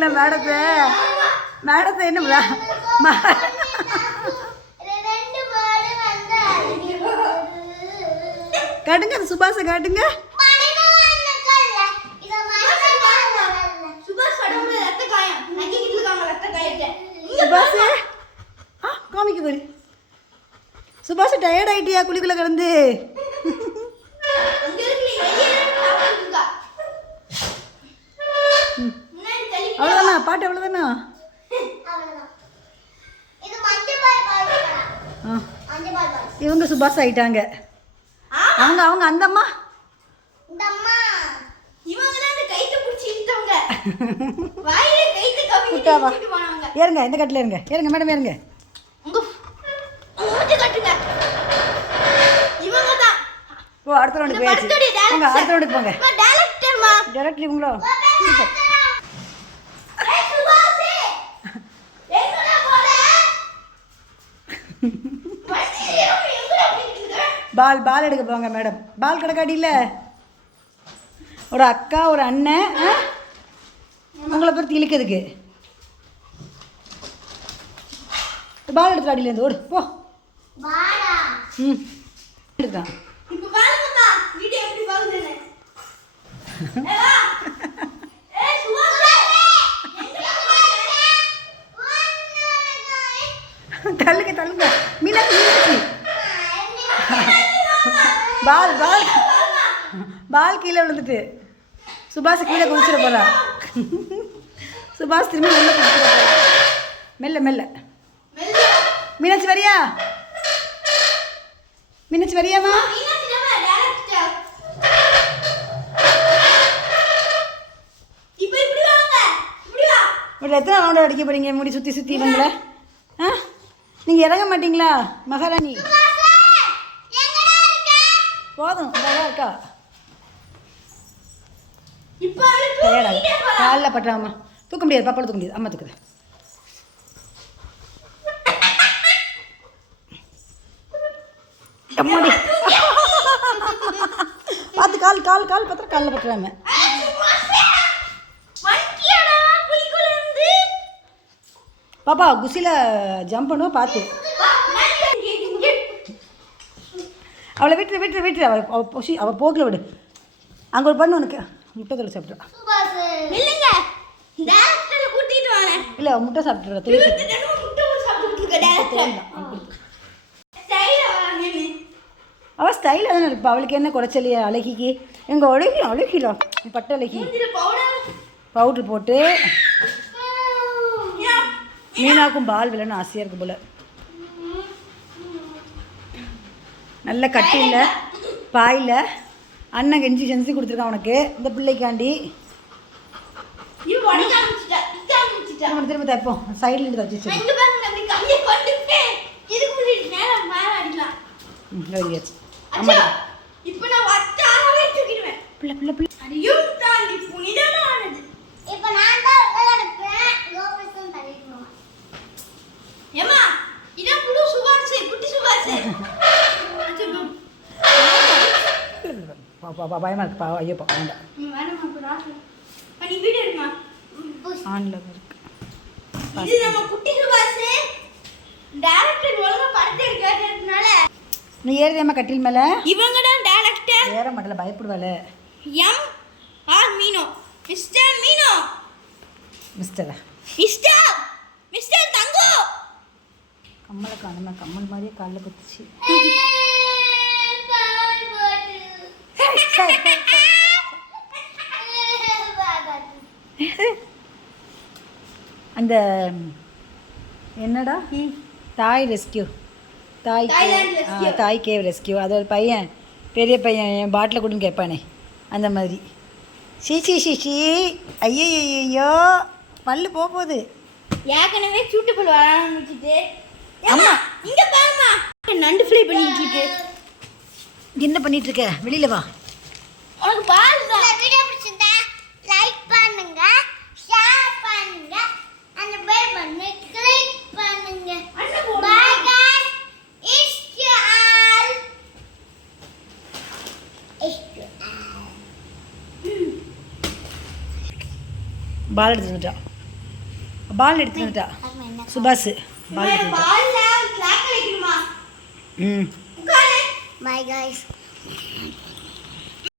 பாருங்களா மேடத்தை? மேடத்தை என்ன காட்டுங்க அது சுபாஷ காட்டுங்க. சுபாஷ். ஆ காமிக்கு பாரு. சுபாஷ் டயர்ட் ஆகிட்டியா குழிக்குள்ளே கிடந்து. இவங்க சுபாஷ் ஆயிட்டாங்க. அவங்க அவங்க அந்த அம்மா? ஏறுங்க இந்த கட்டில் இருங்க ஏறுங்க மேடம் ஏறுங்க. ஓ அடுத்த ரவுண்டு போயாச்சு. அடுத்த ரவுண்டுக்கு போங்க. டேரக்ட்லி இவங்களோ? பால் பால் எடுக்க போங்க மேடம். பால் கிடக்காடியில் ஒரு அக்கா ஒரு அண்ணன்? உங்களை பொறுத்து இழுக்கிறதுக்கு. பால் எடுத்து அடியிலேருந்து ஓடு போ. ம். எடுத்தான் இப்ப பாருங்கப்பா வீடியோ எப்படி பாக்குதுன்னு ஏய் வா. ஏய் சுபாஷ் எங்கடா போற தள்ளுங்க தள்ளுங்க மீனாட்சி மீனாட்சி பால் பால் பால் கீழே விழுந்துட்டு. சுபாஷ் கீழே குதிச்சிட போறா. சுபாஷ் திரும்பி மெல்ல குதிச்சிட போறா. மெல்ல மெல்ல. மெல்ல மீனாட்சி வரியா? மீனாட்சி வரியாமா இப்படி எத்தனை ரவுண்டு அடிக்க போறீங்க? முடி சுற்றி சுற்றி இவங்கள ஆ? நீங்கள் இறங்க மாட்டீங்களா? மகாராணி. போதும். நல்லா இருக்கா? டயர்டா காலில் பட்டாமா தூக்க முடியாது. பாப்பாவில் தூக்க முடியாது. அம்மா தூக்குது. அம்மாடி. பார்த்து கால் கால் கால் பத்திர காலில் பட்டுறாம. பாப்பா குசியில் ஜம்ப் பண்ணுவோம் பார்த்து வா நான் இங்க இங்க அவளை விட்டுரு விட்டுரு விட்டுரு. அவள் அவள் பொசி அவள் போக்கில் விடு. அங்கே ஒரு பண்ணு உனக்கு. முட்டை தொலை சாப்பிட்றா இல்லை முட்டை சாப்பிட்றா அவள் ஸ்டைலாக தானே இருப்பா. அவளுக்கு என்ன குறைச்சலையே அழகிக்கு? எங்கள் அழகி அழகிலா பட்டு அழகி. பவுடர் போட்டு. மீனாக்கும் பால் விழன்னு ஆசையாக இருக்கு போல். நல்ல கட்டியில் பாயில் அண்ணன் கெஞ்சி செஞ்சு கொடுத்துருக்கான் உனக்கு. இந்த பிள்ளைக்காண்டி. திரும்ப திரும்ப தைப்போம் சைடில் இருந்து தச்சு பிள்ளை பிள்ளை பிள்ளை. ஏமா இதான் புது சுபாஷ் குட்டி சுபாஷ் பா பா பா பயமாக இருக்கு. பா ஐயோ பா வேண்டாம். வேணாமா இப்போ ராசு. நீ வீடியோ எடுமா? ஆனில் இருக்கு. இது நம்ம குட்டி சுபாஷ் டைரக்டர் ஒழுங்கா படத்தை எடுக்கிறதுனால நீ ஏறியம்மா கட்டில் மேலே? இவங்க தான் டைரக்டர் ஏற மாட்டல எம் ஆர் மீனோ. மிஸ்டர் மீனோ. மிஸ்டரா மிஸ்டர் மிஸ்டர் தங்கோ. கம்மலை காணுமா கம்மல் மாதிரியே காலில் குத்துச்சு. அந்த என்னடா? தாய் ரெஸ்கியூ தாய். தாய் கேவ் ரெஸ்கியூ அதோட பையன் பெரிய பையன் என் பாட்டில் கொடுன்னு கேட்பானே. அந்த மாதிரி. சி சி சி சி. ஐயோ பல்லு போக போகுது. ஏற்கனவே சூட்டுப்புல் வர ஆரம்பிச்சிட்டு. அம்மா. இங்க பாருமா நண்டு ஃப்ரை பண்ணிட்டு இருக்கு என்ன பண்ணிட்டு இருக்க? வெளியில வா. உனக்கு பால் தான் இந்த வீடியோ பிடிச்சிருந்தா லைக் பண்ணுங்க ஷேர் பண்ணுங்க அந்த பெல் பட்டனை கிளிக் பண்ணுங்க அண்ணன் போடு. Bye guys it's you all it's you all பால் எடுத்து வந்துட்டான் பால் எடுத்துட்டா சுபாஷ் பால் எடுத்துட்டா பால்ல கிளாக் அடிக்கணுமா ம் உட்காரு Bye guys.